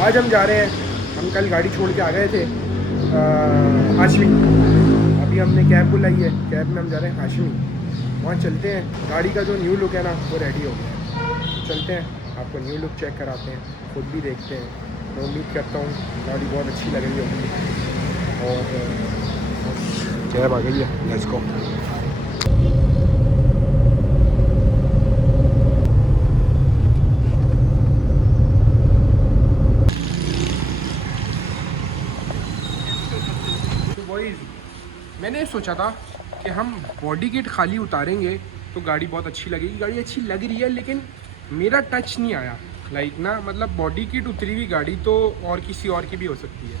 आज हम जा रहे हैं, हम कल गाड़ी छोड़ के आ गए थे हाशमी। अभी हमने कैब बुलाई है, कैब में हम जा रहे हैं हाशमी। वहाँ चलते हैं, गाड़ी का जो न्यू लुक है ना वो रेडी हो गया है। चलते हैं, आपको न्यू लुक चेक कराते हैं, खुद भी देखते हैं। मैं उम्मीद करता हूँ गाड़ी बहुत अच्छी लग रही होगी। और कैब आ गई है, लेट्स गो। मैंने सोचा था कि हम बॉडी किट खाली उतारेंगे तो गाड़ी बहुत अच्छी लगेगी। गाड़ी अच्छी लग रही है लेकिन मेरा टच नहीं आया। लाइक ना, मतलब बॉडी किट उतरी हुई गाड़ी तो और किसी और की भी हो सकती है,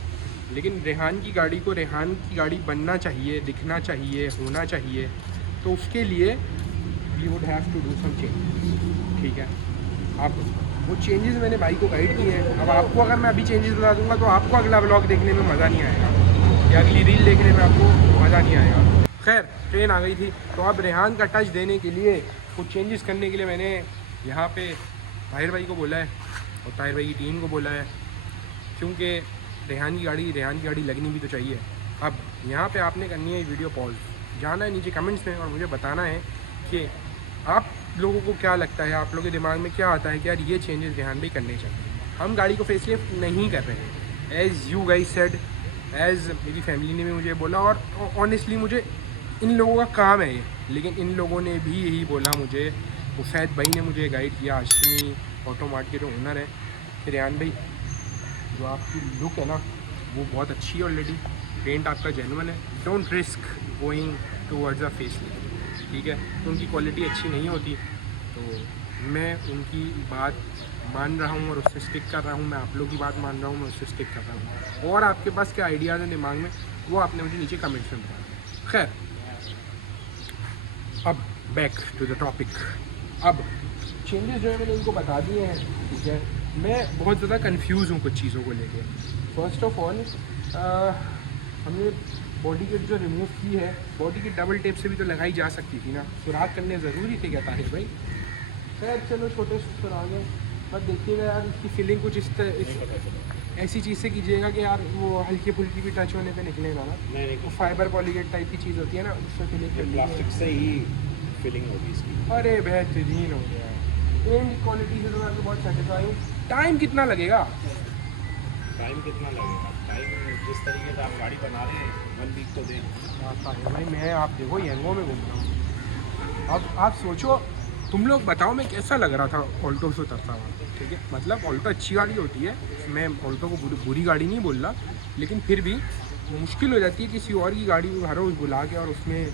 लेकिन रेहान की गाड़ी को रेहान की गाड़ी बनना चाहिए, दिखना चाहिए, होना चाहिए। तो उसके लिए we would have to do some changes. ठीक है, आप वो चेंजेस मैंने भाई को गाइड किए हैं। अब आपको अगर मैं अभी चेंजेस बता दूंगा तो आपको अगला ब्लॉग देखने में मज़ा नहीं आएगा, या अगली रील देखने में आपको मज़ा नहीं आएगा। खैर, ट्रेन आ गई थी तो अब रेहान का टच देने के लिए, कुछ चेंजेस करने के लिए मैंने यहाँ पे ताहिर भाई को बोला है और ताहिर भाई की टीम को बोला है, क्योंकि रेहान की गाड़ी लगनी भी तो चाहिए। अब यहाँ पे आपने करनी है वीडियो पॉज, जाना है नीचे कमेंट्स में और मुझे बताना है कि आप लोगों को क्या लगता है, आप लोगों के दिमाग में क्या आता है कि यार ये चेंजेस रेहान भाई करने चाहिए। हम गाड़ी को फेसलिफ्ट नहीं कर रहे हैं, as you guys said, as मेरी फैमिली ने भी मुझे बोला, और ऑनेस्टली मुझे इन लोगों का काम है ये, लेकिन इन लोगों ने भी यही बोला मुझे। मुफैद भाई ने मुझे गाइड किया, हाशमी ऑटो मार्ट के जो ओनर है, कि रेहान भाई जो आपकी लुक है ना वो बहुत अच्छी है ऑलरेडी, पेंट आपका जेन्युइन है, don't risk going towards a facelift. ठीक है, तो उनकी क्वालिटी अच्छी नहीं होती, तो मैं उनकी बात मान रहा हूँ और उससे स्टिक कर रहा हूँ। मैं आप लोग की बात मान रहा हूँ, मैं उससे स्टिक कर रहा हूँ। और आपके पास क्या आइडियाज़ हैं दिमाग में, वो आपने मुझे नीचे कमेंट्स में बताया। खैर, अब बैक टू द टॉपिक। अब चेंजेस जो है मैंने इनको बता दिए हैं। ठीक है, मैं बहुत ज़्यादा कंफ्यूज हूँ कुछ चीज़ों को लेके। फर्स्ट ऑफ ऑल, हमने बॉडी किट जो रिमूव की है, बॉडी किट डबल टेप से भी तो लगाई जा सकती थी ना, सुराख करने ज़रूरी थे क्या ताहिर भाई? खैर चलो, छोटे सुराख हैं, बट देखिएगा यार इसकी फीलिंग कुछ ऐसी चीज़ से कीजिएगा कि यार वो हल्की फुल्की भी टच होने पे निकलेगा ना। नहीं, वो फाइबर पॉलीगेट टाइप की चीज़ होती है ना, उससे फीलिंग कर प्लास्टिक से ही फिलिंग होगी इसकी। अरे बेहतरीन हो गया है। पेंट की क्वालिटी से तो मैं तो बहुत सेटिस्फाई हूँ। टाइम कितना लगेगा? टाइम कितना लगेगा? टाइम जिस तरीके से आप गाड़ी बना रहे हैं 1 वीक तो दें। भाई मैं, आप देखो यंगो में घूम रहा हूँ। अब आप सोचो, तुम लोग बताओ मैं कैसा लग रहा था ऑल्टो से उतरता हुआ। ठीक है, मतलब ऑल्टो अच्छी गाड़ी होती है, मैं ऑल्टो को बुरी गाड़ी नहीं बोल रहा, लेकिन फिर भी मुश्किल हो जाती है किसी और की गाड़ी हर रोज़ बुला के और उसमें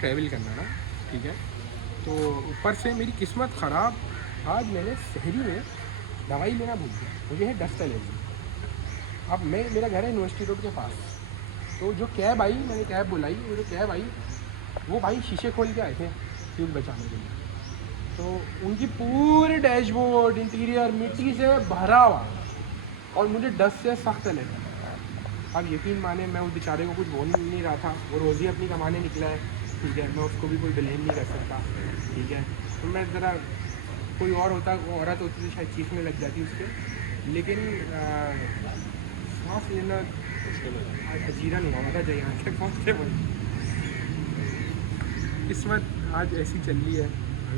ट्रैवल करना ना। ठीक है, तो ऊपर से मेरी किस्मत ख़राब, आज मैंने शहरी में दवाई लेना भूल गया, मुझे है डस्ट एलर्जी। अब मेरा घर है यूनिवर्सिटी रोड के पास, तो जो कैब आई, मैंने कैब बुलाई, वो जो कैब आई वो भाई शीशे खोल के आए थे फ्यूल बचाने के लिए। तो उनकी पूरी डैशबोर्ड इंटीरियर मिट्टी से भरा हुआ और मुझे डस्ट से सख्त लगा। अब यकीन माने, मैं उस बेचारे को कुछ बोल नहीं रहा था, वो रोज़ ही अपनी कमाने निकला है। ठीक है, मैं उसको भी कोई ब्लेम नहीं कर सकता। ठीक है, तो मैं ज़रा, कोई और होता, वो औरत होती तो शायद चीखने लग जाती उस पर, लेकिन सांस लेना अजीरा नहीं होता चाहिए यहाँ तक पहुँचते पहुँच। किस्मत आज ऐसी चल रही है,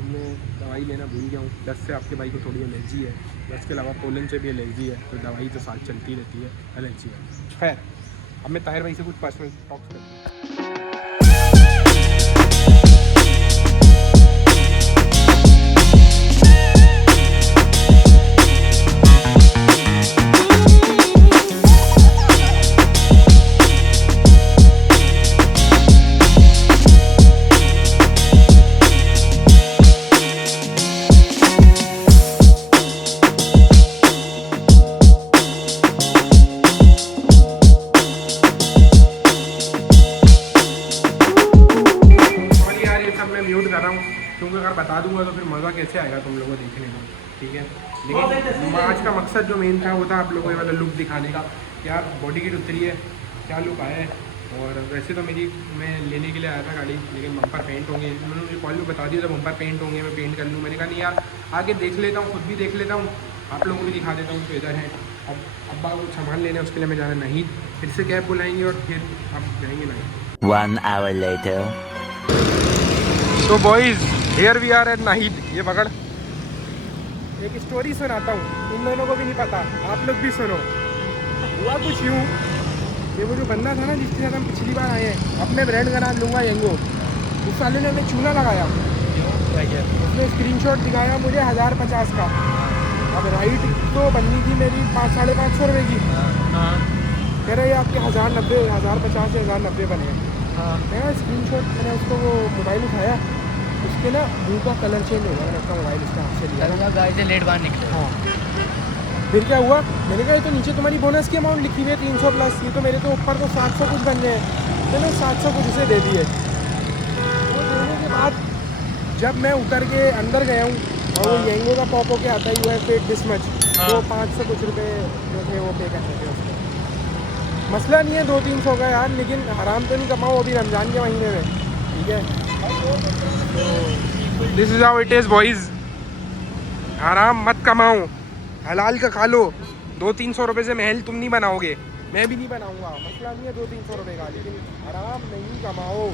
मैं दवाई लेना भूल गया हूँ। 10 से आपके भाई को थोड़ी एलर्जी है, इसके अलावा पोलन से भी एलर्जी है, तो दवाई तो साथ चलती रहती है, एलर्जी है। खैर, अब मैं ताहिर भाई से कुछ पर्सनल टॉक्स करता हूँ। क्योंकि अगर बता दूंगा तो फिर मज़ा कैसे आएगा तुम लोगों को देखने में। ठीक है, लेकिन आज का मकसद जो मेन था वो था आप लोगों को वाला लुक दिखाने का। यार बॉडी किट उतरी है, क्या लुक आया है। और वैसे तो मैं लेने के लिए आया था गाड़ी, लेकिन बम्पर पेंट होंगे, उन्होंने मुझे कॉल में बता दिया था बम्पर पेंट होंगे, मैं पेंट कर लूँ। मैंने कहा नहीं यार, आगे देख लेता हूँ, खुद भी देख लेता हूँ, आप लोगों को भी दिखा देता हूँ। तो इधर है अब अब्बा को सामान लेने, उसके लिए मैं जाना नाहिद, फिर से कैब बुलाएंगे और फिर हम जाएंगे नाहिद। 1 hour later. तो boys here we are at Nahid. ये पकड़, एक स्टोरी सुनाता हूँ, इन दोनों को भी नहीं पता, आप लोग भी सुनो। हुआ कुछ यूँ, ये वो जो बंदा था ना जिसके साथ हम पिछली बार आए हैं, अपने ब्रांड का नाम लूँगा येंगो, उस साले ने हमें चूना लगाया। उसने स्क्रीनशॉट दिखाया मुझे 1050 का। अब राइड तो बननी थी मेरी 500-550 रुपये की। कह रहे आपके 1090, 1050 से 1090 बने। मैं स्क्रीनशॉट, मैंने उसको वो मोबाइल उठाया, उसके ना मुंह का कलर चेंज हो गया। मैंने उसका मोबाइल उसका हाथ से लिया, गाड़ी से लेट बाहर निकले। हाँ। फिर क्या हुआ, मैंने कहा ये तो नीचे तुम्हारी बोनस की अमाउंट लिखी हुई है 300 प्लस, ये तो मेरे तो ऊपर तो 700 कुछ बन गए। मैंने 700 कुछ उसे दे दिए। वो देने के बाद जब मैं उतर के अंदर गया हूँ और वो येंगो का पॉप होके आता ही हुआ है पेड दिस मच, तो 500 कुछ रुपये जो थे वो पे करने थे उसको। मसला नहीं है 200-300 का यार, लेकिन हराम तो नहीं कमाओ अभी रमज़ान के महीने में, ठीक है। This is how it is boys, हराम मत कमाओ, हलाल का खा लो। 200-300 रुपये से महल तुम नहीं बनाओगे, मैं भी नहीं बनाऊंगा। मसला नहीं है 200-300 रुपये का, लेकिन हराम नहीं कमाओ।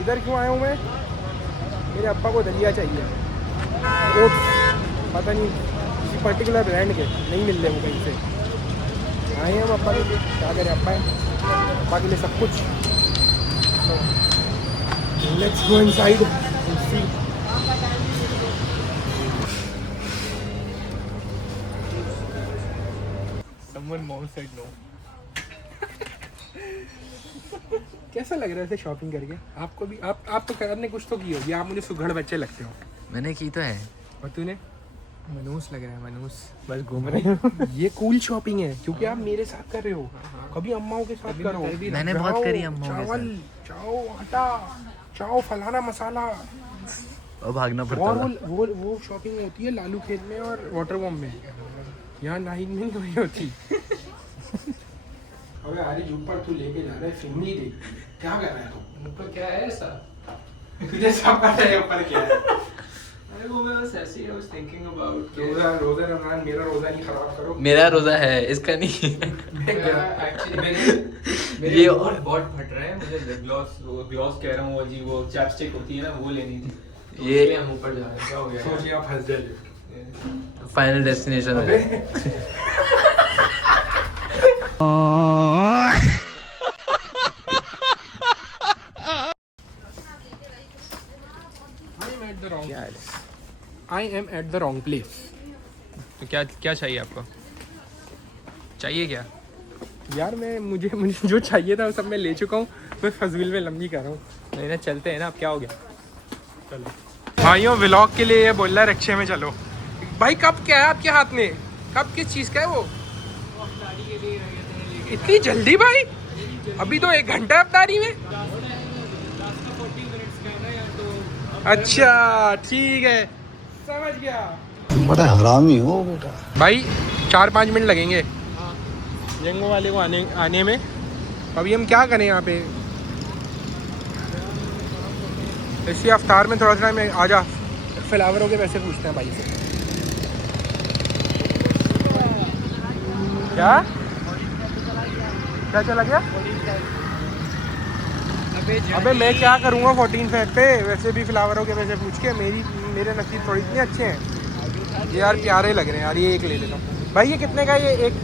इधर क्यों आया हूँ मैं, मेरे अब्बा को दलिया चाहिए, ओट्स, पता नहीं किसी पर्टिकुलर ब्रांड के, नहीं मिल रहे वो कहीं से। आए हम अब्बा के लिए, क्या करें, अब्बा के लिए सब कुछ। Let's go inside and see. Someone mom said no. कैसा लग रहा है ऐसे शॉपिंग करके? आपको भी, आप तो करने कुछ तो की होगी, आप मुझे सुघड़ बच्चे लगते हो। मैंने की तो है। और तूने? मनूस लग रहा है, मनूस। बस घूम रहे हो। ये कूल शॉपिंग है क्योंकि आप मेरे साथ कर रहे हो, कभी अम्माओं के साथ करो। मैंने बहुत करी अम्माओं के चावल, चाओ आटा, चाओ फलाना मसाला। और भागना पड़ता और था। वो शॉपिंग होती है लालू खेत में और वाटर बॉम्ब में, यहाँ नाहिद में नहीं होती। अबे आरिज ऊपर तू लेके जा रहा है, फिल्मी देख, क्या कर रहा है तू? ऊपर क्या है ऐसा? तुझे सब पता है ऊपर क्या है। अरे वो मैं बस ऐसे ही I was thinking about रोजा रमजान, मेरा रोजा नहीं खराब करो। मेरा रोजा है, इसका नहीं। एक्चुअली मेरे ये बहुत बहुत फट रहा है, मुझे ग्लॉस कह रहा हूँ, वो जी वो चैपस्टिक होती है ना, वो लेनी थी। तो ये- इसलिए हम ऊपर जा रहे हैं। क्या हो गया? सोचिए आप हंस जाइए। फाइनल डेस्टिनेशन है। I am at the wrong place. तो क्या चाहिए आपको? चाहिए क्या? यार मुझे जो चाहिए था वो सब मैं ले चुका हूँ, मैं फजूल में लंबी कर रहा हूँ। नहीं ना, चलते हैं ना, अब क्या हो गया? चलो भाइयों, व्लॉग के लिए ये बोल रहा है रिक्शे में चलो। भाई कब क्या है आपके हाथ में, कब किस चीज़ का है वो? इतनी जल्दी भाई? अभी तो 1 घंटा अफ्तारी में। अच्छा ठीक है, समझ गया। बड़ा हरामी हो बेटा। भाई 4-5 मिनट लगेंगे येंगो वाले को आने में। अभी हम क्या करें यहाँ पे, इसी अफ्तार में थोड़ा सा टाइम आ जा। फ्लावरों के पैसे पूछते हैं भाई से। क्या चला गया? अबे मैं क्या करूँगा 14 फेब पे, वैसे भी फ्लावरों के पैसे पूछ के मेरे नसीब थोड़ी इतने अच्छे हैं। ये यार प्यारे लग रहे हैं यार, ये एक ले लेता हूँ। भाई ये कितने का है ये एक?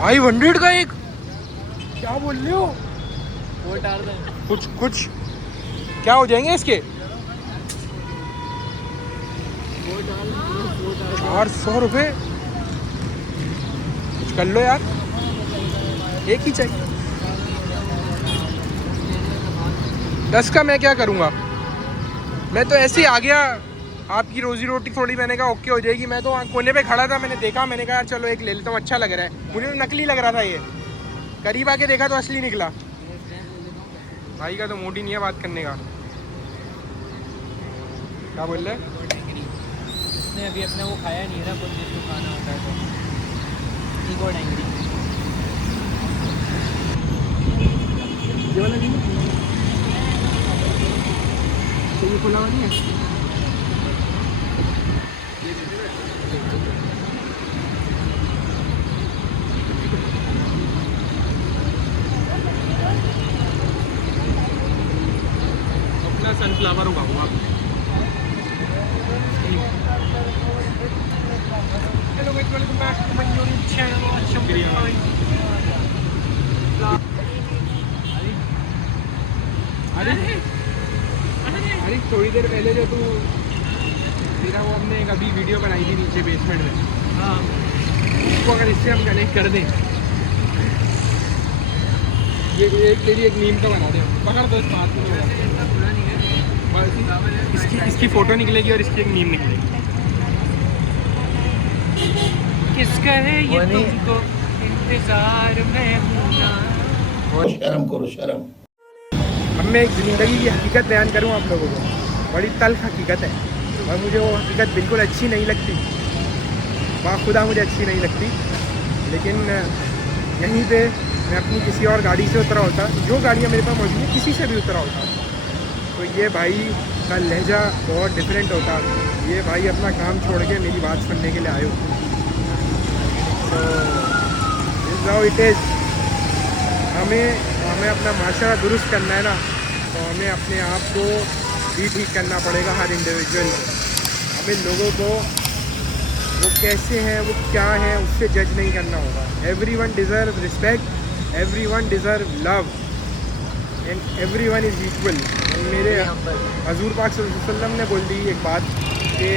500 का एक? क्या बोल रहे हो? कुछ क्या हो जाएंगे इसके? 400 रुपये? कुछ कर लो यार, एक ही चाहिए। 10 का मैं क्या करूँगा, मैं तो ऐसे ही आ गया। आपकी रोजी रोटी थोड़ी, मैंने कहा ओके हो जाएगी। मैं तो वहाँ कोने पे खड़ा था, मैंने देखा, मैंने कहा यार चलो एक ले लेता हूँ, अच्छा लग रहा है। मुझे तो नकली लग रहा था ये, करीब आके देखा तो असली निकला। भाई का तो मूड ही नहीं है बात करने का। क्या बोल रहे हैं? इसने अभी अपने वो खाया नहीं है ना, कुछ जिसको खाना होता है तो ही गॉट एंग्री। ये वाला नहीं है, चाहिए खुला वाला नहीं है। देर पहले जो तू तेरा वो हमने एक अभी वीडियो बनाई थी नीचे बेसमेंट में, हाँ उसको अगर इससे हम कनेक्ट कर दें, ये एक तेरी एक मीम तो बना दे, पकड़ तो इस बात में इसकी फ़ोटो निकलेगी और इसकी एक मीम निकलेगी। किसका है ये तुमको इंतजार में हूं ना। शर्म करो शर्म। अब मैं एक ज़िंदगी की हकीकत बयान करूँ आप लोगों को, बड़ी तल्ख हकीकत है और मुझे वो हकीकत बिल्कुल अच्छी नहीं लगती, बाखुदा मुझे अच्छी नहीं लगती। लेकिन यहीं पे मैं अपनी किसी और गाड़ी से उतरा होता, जो गाड़ियाँ मेरे पास मौजूद है किसी से भी उतरा होता, तो ये भाई का लहजा बहुत डिफरेंट होता। ये भाई अपना काम छोड़ के मेरी बात सुनने के लिए आए होते। तो दिस हाउ इट इज़। हमें अपना माशरा दुरुस्त करना है ना, तो हमें अपने आप को भी ठीक करना पड़ेगा। हर इंडिविजुअल हमें लोगों को वो कैसे हैं, वो क्या हैं, उससे जज नहीं करना होगा। Everyone deserve respect, everyone deserve love and everyone is equal. मेरे हजूर पाक सल्लल्लाहु अलैहि वसल्लम ने बोल दी एक बात कि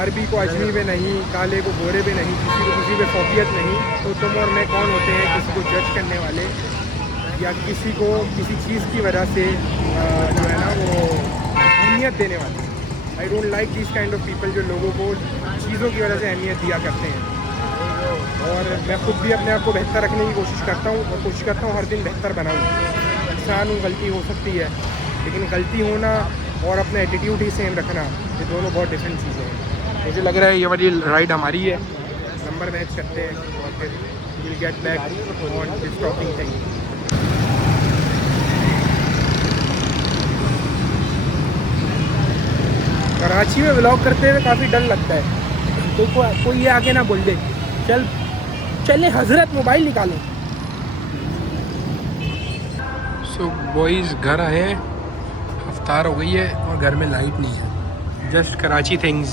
अरबी को अजमी पे नहीं, काले को गोरे पे नहीं, किसी पे फौकियत नहीं। तो तुम और मैं कौन होते हैं किसी को जज करने वाले, या किसी को किसी चीज़ की वजह से जो है ना वो अहमियत देने वाले। I don't like this kind of people जो लोगों को चीज़ों की वजह से अहमियत दिया करते हैं। और मैं खुद भी अपने आप को बेहतर रखने की कोशिश करता हूँ और कोशिश करता हूँ हर दिन बेहतर बनाऊँ। इंसान हूँ, गलती हो सकती है, लेकिन गलती होना और अपना एटीट्यूड ही सेम रखना, ये दोनों बहुत डिफरेंट चीज़ें हैं। मुझे लग रहा है ये वाली राइड हमारी है, नंबर मैच करते हैं और फिर will get back on this talking thing. Karachi में व्लॉग करते हुए काफ़ी डर लगता है, तो कोई ये आके ना बोल दे चले हजरत मोबाइल निकालो। सो बॉयज़ घर आए, अफ्तार हो गई है और घर में लाइट नहीं है। Just Karachi things.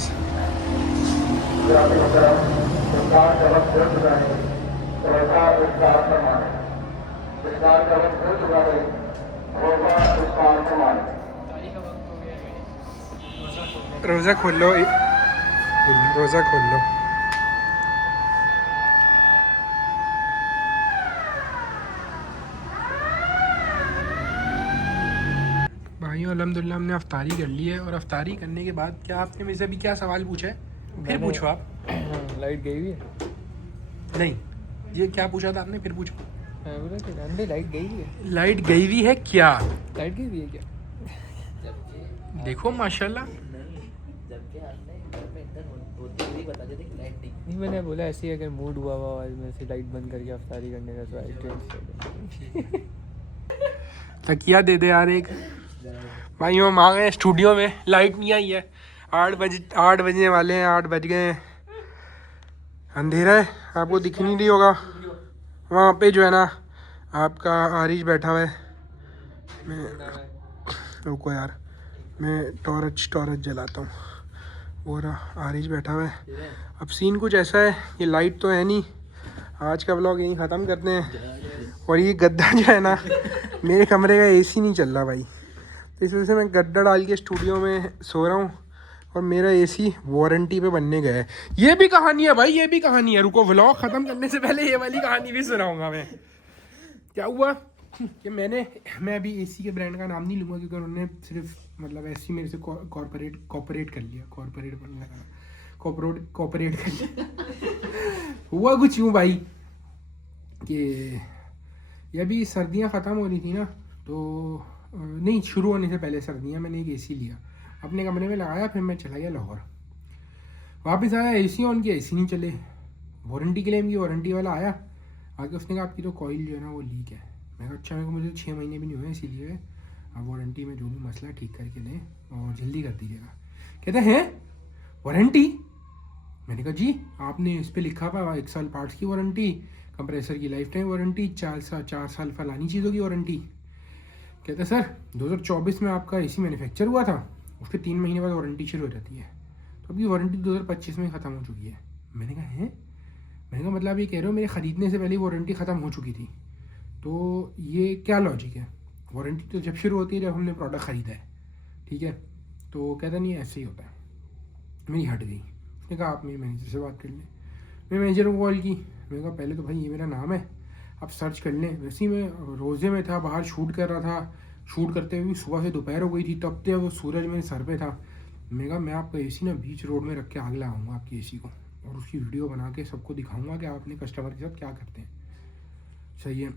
रोज़ा खोल लो, रोज़ा खोल लो। भाइयों अल्हम्दुलिल्लाह हमने अफ्तारी कर ली है, और अफ्तारी करने के बाद क्या आपने मेरे से अभी क्या सवाल पूछा है, फिर पूछो आप। लाइट गई हुई है। नहीं, ये क्या पूछा था आपने, फिर पूछो। बोला कि अंदर लाइट गई हुई है। लाइट गई हुई है क्या? लाइट गई हुई है क्या? देखो माशाल्लाह। नहीं, मैंने बोला ऐसे ही अगर मूड हुआ आज में से लाइट बंद करके अफ्तारी करने का, तो आई तकिया दे दे यार एक। भाई हम आ गए स्टूडियो में, लाइट नहीं आई है। 8 बजने वाले हैं, 8 बज गए हैं, अंधेरा है, आपको दिख नहीं रही होगा। वहाँ पे जो है ना आपका आरिश बैठा हुआ है। मैं रुको यार, मैं टॉर्च जलाता हूँ। वो रहा आरिश बैठा हुआ है। अब सीन कुछ ऐसा है, ये लाइट तो है नहीं, आज का व्लॉग यहीं ख़त्म करते हैं। और ये गद्दा जो है ना, मेरे कमरे का एसी नहीं चल रहा भाई, तो इस वजह से मैं गद्दा डाल के स्टूडियो में सो रहा हूँ, और मेरा एसी वारंटी पे बनने गया है। ये भी कहानी है भाई, ये भी कहानी है। रुको, व्लॉग ख़त्म करने से पहले ये वाली कहानी भी सुनाऊँगा मैं। क्या हुआ कि मैं अभी एसी के ब्रांड का नाम नहीं लूँगा, क्योंकि उन्होंने सिर्फ मतलब ऐसी मेरे से कॉर्पोरेट कर लिया, कॉर्पोरेट कर लिया। हुआ कुछ यूँ भाई कि ये अभी सर्दियाँ ख़त्म हो रही थी ना, तो नहीं, शुरू होने से पहले सर्दियाँ, मैंने एक एसी लिया, अपने कमरे में लगाया, फिर मैं चला गया लाहौर। वापस आया, एसी ऑन किया, एसी नहीं चले। वारंटी क्लेम की, वारंटी वाला आया, आगे उसने कहा आपकी तो कॉइल जो है ना वो लीक है। मैं कहा अच्छा, मुझे तो 6 महीने भी नहीं हुए, इसीलिए आप वारंटी में जो भी मसला ठीक करके दें और जल्दी कर दीजिएगा। कहते हैं वारंटी? मैंने कहा जी, आपने इस पर लिखा हुआ 1 साल पार्ट्स की वारंटी, कंप्रेसर की लाइफ टाइम वारंटी, 4 साल फलानी चीज़ों की वारंटी। कहते सर 2024 में आपका एसी मैन्युफैक्चर हुआ था, उसके 3 महीने बाद वारंटी शुरू हो जाती है, तो अभी वारंटी 2025 में ख़त्म हो चुकी है। मैंने कहा हैं? मैंने कहा मतलब ये कह रहे हो मेरे ख़रीदने से पहले वारंटी ख़त्म हो चुकी थी, तो ये क्या लॉजिक है? वारंटी तो जब शुरू होती है जब हमने प्रोडक्ट ख़रीदा है, ठीक है। तो कहता नहीं ऐसे ही होता है। मेरी हट गई। उसने कहा आप मेरे मैनेजर से बात कर लें। मैं मैनेजर को कॉल की। मैंने कहा पहले तो भाई ये मेरा नाम है, आप सर्च कर लें। वैसे ही मैं रोज़े में था, बाहर शूट कर रहा था। शूट करते हुए भी सुबह से दोपहर हो गई थी, तब तक वो सूरज मेरे सर पे था। मैंने कहा मैं आपका एसी ना बीच रोड में रख के आग लगाऊंगा आपकी एसी को, और उसकी वीडियो बना के सबको दिखाऊंगा कि आप अपने कस्टमर के साथ क्या करते हैं। सही है।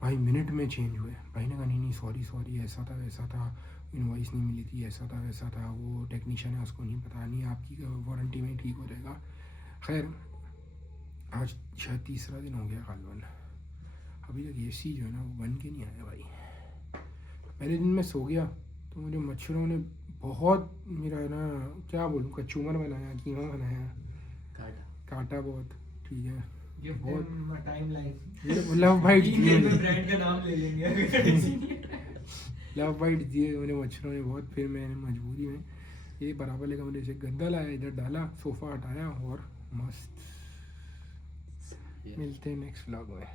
भाई मिनट में चेंज हुए। भाई ने कहा नहीं सॉरी ऐसा था वैसा था, इनवॉइस नहीं मिली थी, ऐसा था वैसा था, वो टेक्नीशियन है उसको नहीं पता, नहीं आपकी वारंटी में ठीक हो जाएगा। खैर आज शायद तीसरा दिन हो गया गालबन, अभी तक एसी जो है ना वो बन के नहीं आया भाई। पहले दिन मैं सो गया तो मुझे मच्छरों ने बहुत, मेरा ना क्या बोलूँ, कचूमर बनाया, कीमा बनाया, काटा बहुत। ठीक है, गिव बहुत देम टाइम लाइफ। ये लव बाइट दिए, ब्रांड का नाम ले लेंगे अगर लव बाइट दिए मैंने मच्छरों ने बहुत। फिर मैंने मजबूरी में ये बराबर ले कमरे से गद्दा लाया, इधर डाला, सोफ़ा हटाया और मस्त। मिलते हैं नेक्स्ट व्लॉग में।